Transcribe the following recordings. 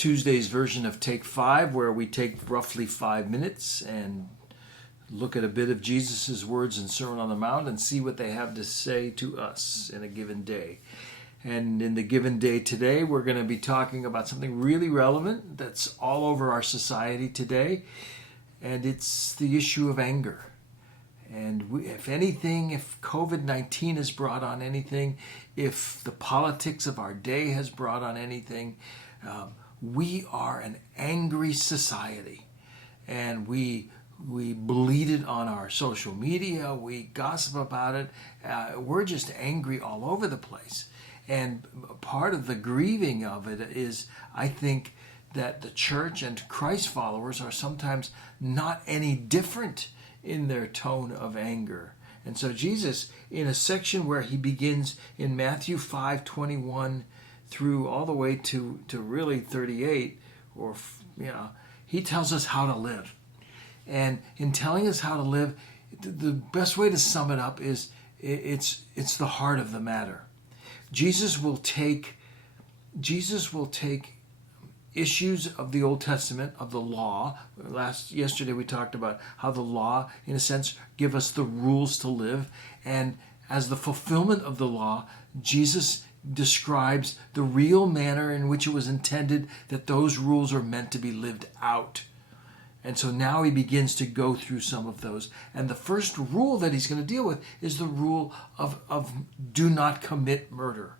Tuesday's version of Take 5, where we take roughly 5 minutes and look at a bit of Jesus' words in Sermon on the Mount and see what they have to say to us in a given day. And in the given day today, we're going to be talking about something really relevant that's all over our society today, and it's the issue of anger. And if anything, if COVID-19 has brought on anything, if the politics of our day has brought on anything, we are an angry society. And we bleed it on our social media, we gossip about it, we're just angry all over the place. And part of the grieving of it is, I think, that the church and Christ followers are sometimes not any different in their tone of anger. And so Jesus, in a section where he begins in Matthew 5:21 through all the way to really 38, he tells us how to live. And in telling us how to live, the best way to sum it up is it's the heart of the matter. Jesus will take issues of the Old Testament, of the law. Yesterday we talked about how the law, in a sense, give us the rules to live. And as the fulfillment of the law, Jesus describes the real manner in which it was intended that those rules are meant to be lived out. And so now he begins to go through some of those. And the first rule that he's going to deal with is the rule of do not commit murder.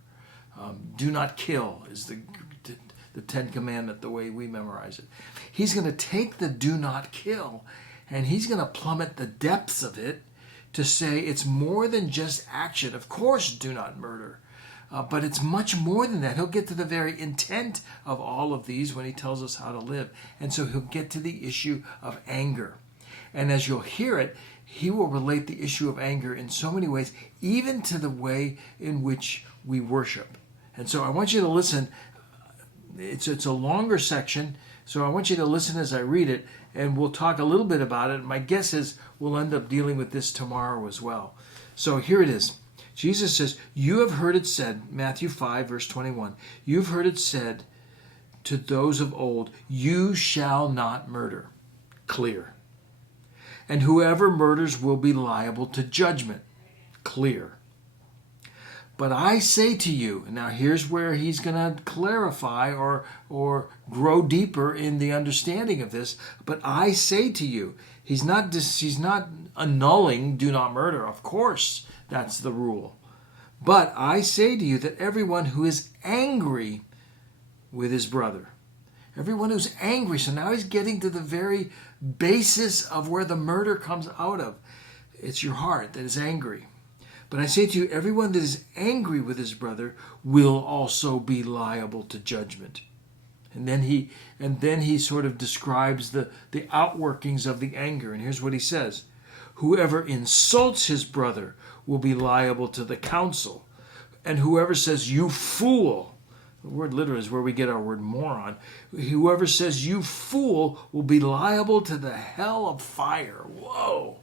Do not kill is the Ten Commandment, the way we memorize it. He's going to take the do not kill and he's going to plummet the depths of it to say it's more than just action. Of course, do not murder. But it's much more than that. He'll get to the very intent of all of these when he tells us how to live. And so he'll get to the issue of anger. And as you'll hear it, he will relate the issue of anger in so many ways, even to the way in which we worship. And so I want you to listen. It's a longer section, so I want you to listen as I read it, and we'll talk a little bit about it. My guess is we'll end up dealing with this tomorrow as well. So here it is. Jesus says, you have heard it said, Matthew 5, verse 21, you've heard it said to those of old, you shall not murder. Clear. And whoever murders will be liable to judgment. Clear. But I say to you, now here's where he's going to clarify or grow deeper in the understanding of this. But I say to you, he's not annulling do not murder. Of course, that's the rule. But I say to you that everyone who is angry with his brother, everyone who's angry, so now he's getting to the very basis of where the murder comes out of. It's your heart that is angry. But I say to you, everyone that is angry with his brother will also be liable to judgment. And then he sort of describes the outworkings of the anger. And here's what he says. Whoever insults his brother will be liable to the council. And whoever says, you fool, the word literally is where we get our word moron. Whoever says, you fool, will be liable to the hell of fire. Whoa.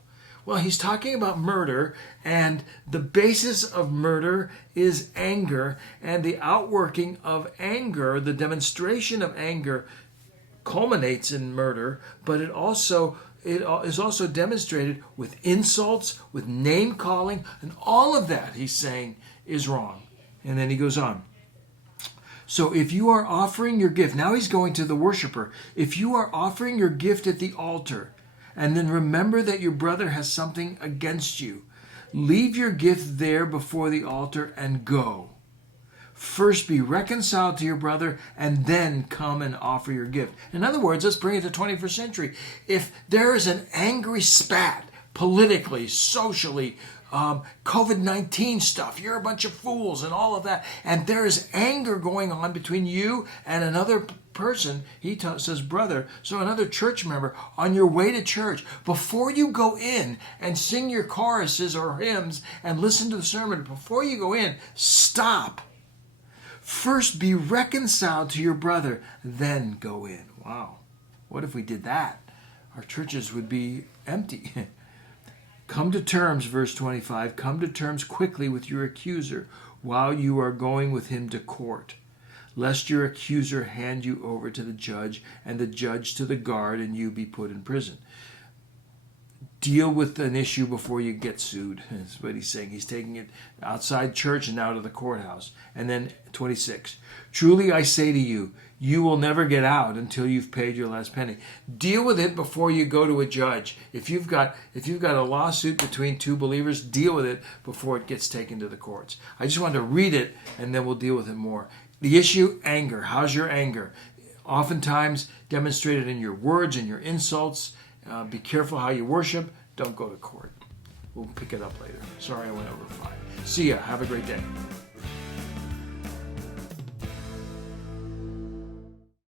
Well, he's talking about murder, and the basis of murder is anger, and the outworking of anger, the demonstration of anger, culminates in murder, but it is also demonstrated with insults, with name-calling, and all of that, he's saying, is wrong. And then he goes on. So if you are offering your gift, now he's going to the worshiper. If you are offering your gift at the altar, and then remember that your brother has something against you, leave your gift there before the altar and go. First be reconciled to your brother and then come and offer your gift. In other words, let's bring it to 21st century. If there is an angry spat, politically, socially, COVID-19 stuff, you're a bunch of fools and all of that, and there is anger going on between you and another person, he says brother, so another church member, on your way to church, before you go in and sing your choruses or hymns and listen to the sermon, before you go in, stop. First be reconciled to your brother, then go in. Wow. What if we did that? Our churches would be empty. Come to terms, verse 25, come to terms quickly with your accuser while you are going with him to court. lest your accuser hand you over to the judge, and the judge to the guard, and you be put in prison. Deal with an issue before you get sued. That's what he's saying. He's taking it outside church and now to the courthouse. And then 26. Truly I say to you, you will never get out until you've paid your last penny. Deal with it before you go to a judge. If you've got a lawsuit between two believers, deal with it before it gets taken to the courts. I just wanted to read it, and then we'll deal with it more. The issue, anger. How's your anger? Oftentimes demonstrated in your words and your insults. Be careful how you worship. Don't go to court. We'll pick it up later. Sorry I went over 5. See ya. Have a great day.